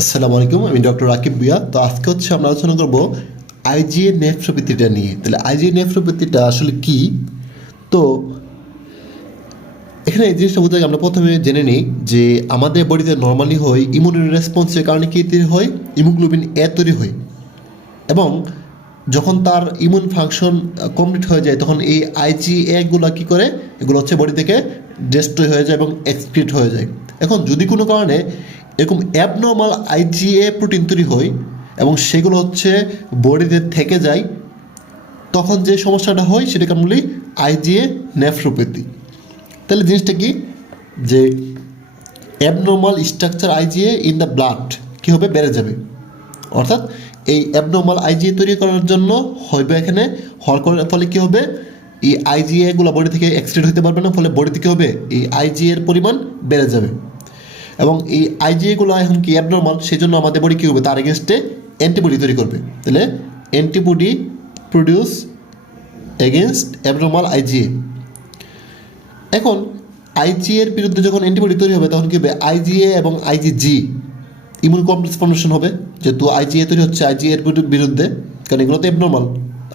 আসসালামু আলাইকুম, আমি ডক্টর রাকিব ভুঁইয়া। তো আজকে আমরা আলোচনা করব আইজিএ নেফ্রোপ্যাথিটা নিয়ে। তাহলে আইজিএ নেফ্রোপ্যাথিটা আসলে কি? তো এখানে এই জিনিসটা বুঝতে আমরা প্রথমে জেনে নিই যে আমাদের বডিতে নর্মালি হয় ইমিউন রেসপন্সের কারণে কী তৈরি হয়, হিমোগ্লোবিন এ তৈরি হয়। এবং যখন তার ইমিউন ফাংশন কমপ্লিট হয়ে যায় তখন এই আইজিএগুলো কী করে, এগুলো বডি থেকে ডিস্ট্রয় হয়ে যায় এবং এক্সক্রিট হয়ে যায়। এখন যদি কোনো কারণে এরকম অ্যাবনর্মাল আইজিএ প্রোটিন তৈরি হয় এবং সেগুলো বডিতে থেকে যায়, তখন যে সমস্যাটা হয় সেটাকে আমরা বলি আইজিএ নেফ্রোপ্যাথি। তাহলে জিনিসটা কি, যে abnormal structure IgA in the blood কী হবে, বেড়ে যাবে। অর্থাৎ এই অ্যাবনর্মাল আইজিএ তৈরি করার জন্য হইবে, এখানে হওয়ার ফলে কী হবে, এই আইজিএগুলো বডি থেকে এক্সক্রিট হতে পারবে না, ফলে বডি থেকে হবে এই আইজিএর পরিমাণ বেড়ে যাবে। এবং এই আইজিএগুলো এখন কি অ্যাবনর্মাল, সেই জন্য আমাদের বডি কী হবে, তার এগেনস্টে অ্যান্টিবডি তৈরি করবে। তাহলে antibody produce against abnormal IGA. এখন আইজিএর বিরুদ্ধে যখন অ্যান্টিবডি তৈরি হবে তখন কী হবে, আইজিএ এবং আইজিজি ইমিউন কমপ্লেক্স ফর্মেশন হবে। যেহেতু আইজিএ তৈরি হচ্ছে আইজিএর বিরুদ্ধে, কারণ এগুলো তো অ্যাবনর্মাল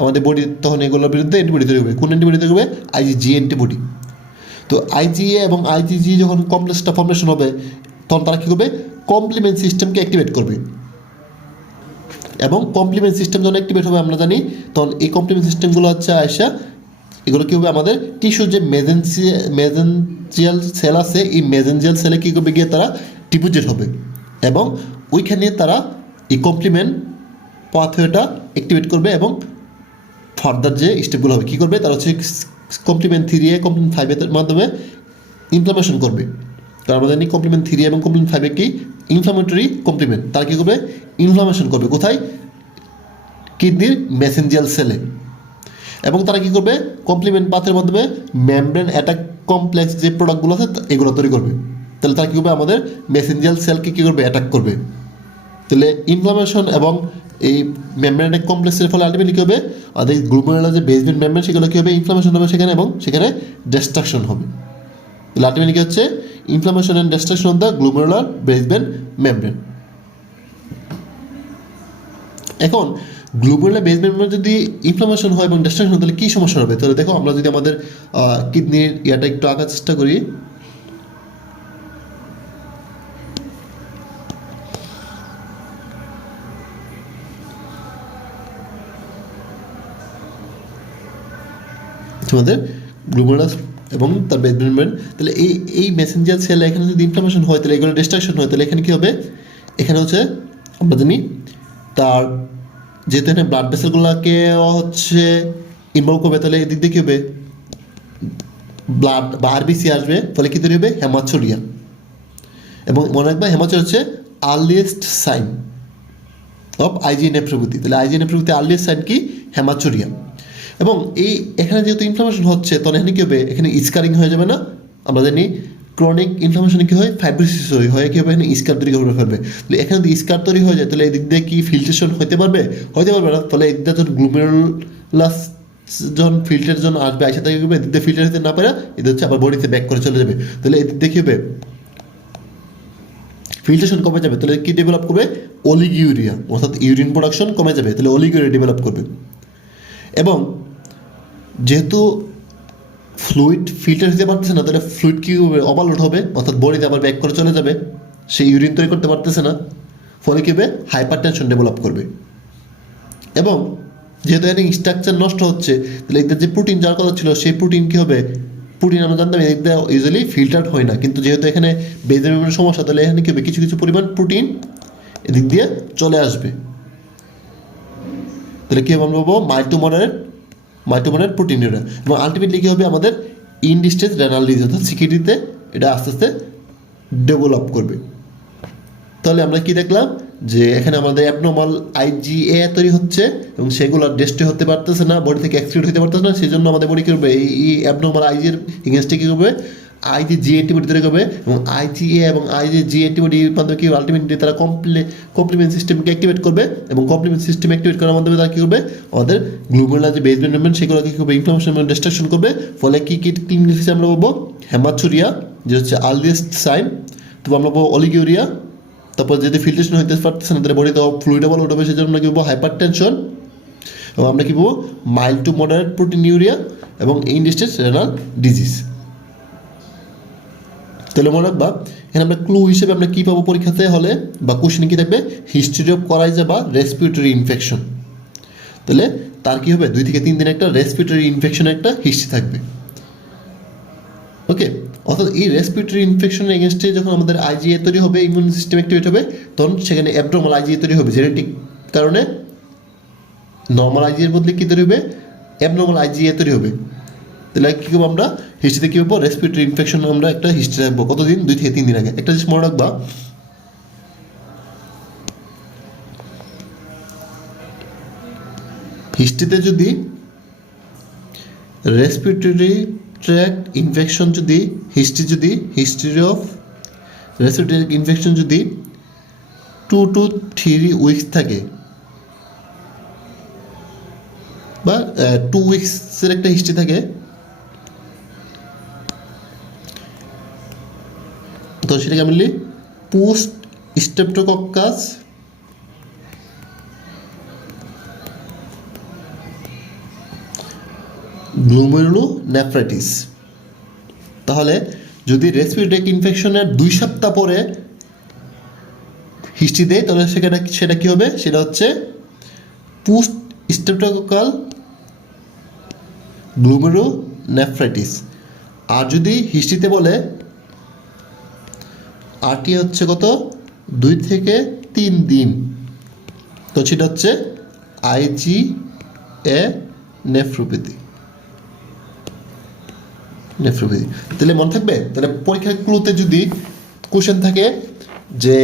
আমাদের বডি, তখন এগুলোর বিরুদ্ধে অ্যান্টিবডি তৈরি হবে। কোন অ্যান্টিবডি তৈরি হবে? IgG antibody. তো আইজিএ এবং আইজিজি যখন কমপ্লেক্সটা ফর্মেশন হবে তখন তারা কী করবে, কমপ্লিমেন্ট সিস্টেমকে অ্যাক্টিভেট করবে। এবং কমপ্লিমেন্ট সিস্টেম যখন অ্যাক্টিভেট হবে আমরা জানি, তখন এই কমপ্লিমেন্ট সিস্টেমগুলো আয়সা এগুলো কী হবে, আমাদের টিস্যু যে মেজেনজিয়াল সেল আছে, এই মেজেনজিয়াল সেলে কী করবে, গিয়ে তারা ডিপোজিট হবে এবং ওইখানে তারা এই কমপ্লিমেন্ট পাথওয়েটা অ্যাক্টিভেট করবে এবং ফার্দার যে স্টেপগুলো হবে কী করবে, তারা কমপ্লিমেন্ট 3A কমপ্লিমেন্ট 5 মাধ্যমে ইনফ্লামেশন করবে। কারণ আমরা জানি কমপ্লিমেন্ট 3 এবং কমপ্লিমেন্ট 5 কি ইনফ্লামেটরি কমপ্লিমেন্ট, তারা কী করবে, ইনফ্লামেশন করবে। কোথায়? কিডনির মেসেঞ্জিয়াল সেলে। এবং তারা কী করবে, কমপ্লিমেন্ট পাথের মাধ্যমে মেমব্রেন অ্যাটাক কমপ্লেক্স যে প্রোডাক্টগুলো আছে এগুলো তৈরি করবে। তাহলে তারা কী করবে, আমাদের মেসেঞ্জিয়াল সেলকে কী করবে, অ্যাটাক করবে। তাহলে ইনফ্লামেশন এবং এই মেমব্রেন অ্যাটাক কমপ্লেক্সের ফলে আলটিমেটলি কী হবে, আমাদের গ্লুমেরুলার যে বেসমেন্ট মেমব্রেন সেগুলো কী হবে, ইনফ্লামেশন হবে সেখানে এবং সেখানে ডিস্ট্রাকশন হবে। তাহলে আলটিমেটলি কী হচ্ছে, inflammation and destruction of the glomerular basement membrane. এখন গ্লুমেরুলার বেসমেন্ট মেমব্রেন যদি ইনফ্লামেশন হয় এবং ডিস্ট্রাকশন হয় তাহলে কী সমস্যা হবে? তাহলে দেখো, আমরা যদি আমাদের কিডনির ইয়াটা একটু আঁকার চেষ্টা করি, আমাদের গ্লুমেরুলাস এবং তার বেসমেন্ট মেমব্রেন। তাহলে এই মেসেঞ্জার সেল এখানে যদি ইনফ্লামেশন হয় তাহলে এগুলো ডিস্ট্রাকশন হয়, তাহলে এখানে কী হবে, এখানে আমরা জানি তার যেহেতু এখানে ব্লাড ভেসেলগুলোকে ইনভলভ করবে, তাহলে এদিক দিয়ে কী হবে, ব্লাড বা আরবিসি আসবে, ফলে কী তৈরি হবে, হেমাচুরিয়া। এবং মনে রাখবে haematuria earliest sign of IgA nephropathy. তাহলে আইজিএ নেফ্রোপ্যাথি আর্লিয়েস্ট সাইন কি, হেমাচুরিয়া। এবং এখানে যেহেতু ইনফ্লামেশন হচ্ছে তখন এখানে কী হবে, এখানে স্কারিং হয়ে যাবে না। আমরা জানি ক্রনিক ইনফ্লামেশনে কী হয়, ফাইব্রোসিস হয় কী হবে, এখানে স্কার তৈরি করে ফেলবে। তাহলে এখানে যদি স্কার তৈরি হয়ে যায় তাহলে এদিক দিয়ে কি ফিল্ট্রেশন হতে পারবে না। ফলে এদিক দিয়ে যখন গ্লুমেরুলাস যখন ফিল্টারের জন্য আসবে, আইসা থেকে কী হবে, এদিক দিয়ে ফিল্টার হতে না পারে, এদের আবার বডিতে ব্যাক করে চলে যাবে। তাহলে এদিক দিয়ে কী হবে, ফিল্ট্রেশন কমে যাবে। তাহলে কী ডেভেলপ করবে, অলিগিউরিয়া, অর্থাৎ ইউরিন প্রোডাকশন কমে যাবে। তাহলে অলিগিউরিয়া ডেভেলপ করবে। এবং যেহেতু ফ্লুইড ফিল্টার হতে পারতেছে না, তাহলে ফ্লুইড কী হবে, ওভারলোড হবে, অর্থাৎ বডিতে আবার ব্যাক করে চলে যাবে, সে ইউরিন তৈরি করতে পারতেছে না, ফলে কী হবে, হাইপার টেনশন ডেভেলপ করবে। এবং যেহেতু এখানে স্ট্রাকচার নষ্ট হচ্ছে, তাহলে এদের যে প্রোটিন যার কথা ছিল সেই প্রোটিন কী হবে, প্রোটিন আমরা জানতাম এদিকটা ইউজুয়ালি ফিল্টার্ড হয় না, কিন্তু যেহেতু এখানে বেজমেন্ট সমস্যা, তাহলে এখানে কী হবে, কিছু কিছু পরিমাণ প্রোটিন এদিক দিয়ে চলে আসবে। তাহলে কী হবে, আমরা বলবো মাইটোমোডারেট প্রোটিনিউরিয়া। এবং আলটিমেটলি কী হবে, আমাদের ইনডিস্টেজ রেনাল ডিজিজ অর্থাৎ সিকিউরিটিতে এটা আস্তে আস্তে ডেভেলপ করবে। তাহলে আমরা কি দেখলাম, যে এখানে আমাদের অ্যাবনর্মাল আইজিএ তৈরি হচ্ছে এবং সেগুলো ডিস্ট্রয় হতে পারতেছে না, বডি থেকে এক্সক্রিট হতে পারতেছে না, সেই জন্য আমাদের বডি কী করবে, এই অ্যাবনর্মাল আইজিএর এগেনস্টে কী করবে, আইজিজি অ্যান্টিবডি তৈরি করবে। এবং আইজিএ এবং আইজিজি অ্যান্টিবডির মাধ্যমে কি আলটিমেটলি তারা কমপ্লিমেন্ট সিস্টেমকে অ্যাক্টিভেট করবে এবং কমপ্লিমেন্ট সিস্টেম অ্যাক্টিভেট করার মাধ্যমে তারা কী করবে, আমাদের গ্লুমেরুলার যে বেসমেন্ট মেমব্রেন সেগুলো কী করবে, ইনফ্লামেশন এবং ডিস্ট্রাকশন করবে। ফলে কী ক্লিনিক্যাল আমরা বলবো, হেমাচুরিয়া যে আর্লিয়েস্ট সাইন, তো আমরা বলবো অলিগিউরিয়া, তারপর যদি ফিল্ট্রেশন হইতে পারতেছে না তাহলে বডিতে ফ্লুইডও বলো ওটা সেজন্য আমরা কি বলবো হাইপার টেনশন, এবং আমরা কি বলবো মাইল্ড টু মডারেট প্রোটিনিউরিয়া এবং এন্ড স্টেজ রেনাল ডিজিজ। তাহলে মনে রাখবা এখানে আমরা ক্লু হিসেবে আমরা কী পাবো পরীক্ষাতে হলে বা কোশ্চেনে কী থাকবে হিস্ট্রি অফ করাইজা বা রেসপিরেটরি ইনফেকশন। তাহলে তার কী হবে 2 থেকে 3 দিন একটা রেসপিরেটরি ইনফেকশনের একটা হিস্ট্রি থাকবে। ওকে, অর্থাৎ এই রেসপিরেটরি ইনফেকশনের এগেনস্টে যখন আমাদের আইজিএ তৈরি হবে, ইমিউন সিস্টেম অ্যাক্টিভেট হবে, তখন সেখানে অ্যাবনর্মাল আইজিএ তৈরি হবে জেনেটিক কারণে। নর্মাল আইজিএর বদলে কী তৈরি হবে অ্যাবনর্মাল আইজিএ তৈরি হবে। তাহলে কী করবো আমরা হিস্ট্রিতে কী পাবো রেসপিরেটরি ইনফেকশন আমরা একটা হিস্ট্রি রাখবো কতদিন 2 থেকে 3 দিন আগে। একটা জিনিস মনে রাখবা হিস্ট্রিতে যদি রেসপিরেটরি ট্র্যাক্ট ইনফেকশন যদি হিস্ট্রি অফ রেসপিরেটরি ইনফেকশন যদি 2 to 3 উইকস থাকে বা 2 উইকসের একটা হিস্ট্রি থাকে, তো সেটাকে আমি বলি পোস্ট স্ট্রেপ্টোকক্কাস গ্লোমেরুলোনেফ্রাইটিস। তাহলে যদি রেসপিরেটরি ইনফেকশনের 2 সপ্তাহ পরে হিস্ট্রি দেয় তাহলে সেটা কী হবে, সেটা হচ্ছে পোস্ট স্ট্রেপ্টোকক্কাল গ্লোমেরুলোনেফ্রাইটিস। আর যদি হিস্ট্রিতে বলে আরটি হচ্ছে কত 2 থেকে 3 দিন, তো সেটা হচ্ছে আইজিএ নেফ্রোপ্যাথি। তাহলে মনে থাকবে। তাহলে পরীক্ষার ক্লুতে যদি কোশ্চেন থাকে যে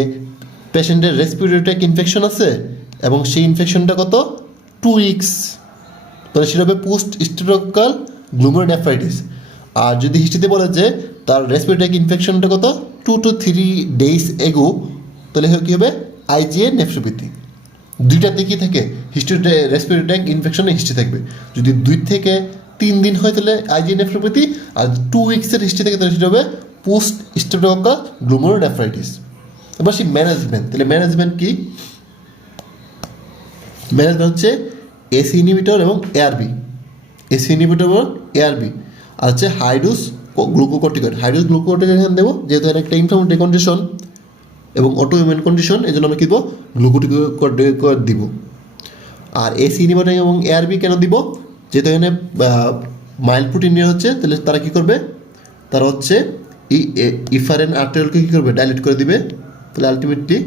পেশেন্টের রেসপিরেটরি ইনফেকশন আছে এবং সেই ইনফেকশনটা কত 2 উইকস, তাহলে সেটা হবে পোস্ট স্ট্রেপ্টোকক্কাল গ্লোমেরুলোনেফ্রাইটিস। আর যদি হিস্ট্রিতে বলে যে তার রেসপিরেটরি ইনফেকশনটা কত 2 to 3 days এগো, তাহলে কী হবে আইজিএ নেফ্রোপ্যাথি। দুইটাতে কী থাকে হিস্ট্রিতে রেসপিরেটরি ইনফেকশনের হিস্ট্রি থাকবে। যদি 2 থেকে 3 দিন হয় তাহলে আইজিএ নেফ্রোপ্যাথি, আর 2 উইকসের হিস্ট্রি থাকে তাহলে সেটা হবে পোস্ট স্ট্রেপ্টোকক্কাল গ্লোমেরুলোনেফ্রাইটিস। এবার সেই ম্যানেজমেন্ট, তাহলে ম্যানেজমেন্ট কি, ম্যানেজমেন্ট হচ্ছে এসি ইনহিবিটর এবং এআরবি, এসি ইনহিবিটর এবং এআরবি, আর হচ্ছে হাইডোজ গ্লুকোকর্টিকয়েড। হাইডোজ গ্লুকোকর্টিকয়েড এখানে দেবো যেহেতু একটা ইনফ্লামেটরি কন্ডিশন এবং অটোইমিউন কন্ডিশন, এই জন্য আমরা কী দেবো গ্লুকোকর্টিকয়েড দিব। আর এসি ইনহিবিটর এবং এআরবি কেন দিব, যেহেতু এখানে মাইল্ড প্রোটিনিউরিয়া হচ্ছে, তাহলে তারা কী করবে, তারা হচ্ছে ইফারেন আর্টেরিয়ালকে কী করবে ডাইলেট করে দিবে। তাহলে আলটিমেটলি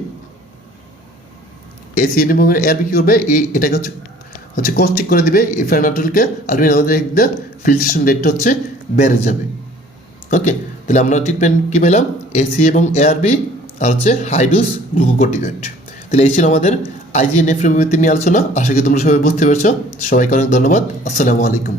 এসি এবং এআরবি কী করবে এটাকে হচ্ছে কস্টিক করে দিবে ইফারেন আর্টেরিয়ালকে, আলটিমেটলি আমাদের ফিল্ট্রেশন রেটটা হচ্ছে বেড়ে যাবে। ওকে, তাহলে আমরা ট্রিটমেন্ট কী পেলাম এসি এবং এআরবি আর হচ্ছে হাইডোজ গ্লুকোকর্টিকয়েড। তাহলে এই ছিল আমাদের আইজিএ নেফ্রোপ্যাথি নিয়ে আলোচনা। আশা করি তোমরা সবাই বুঝতে পেরেছো। সবাইকে অনেক ধন্যবাদ। আসসালামু আলাইকুম।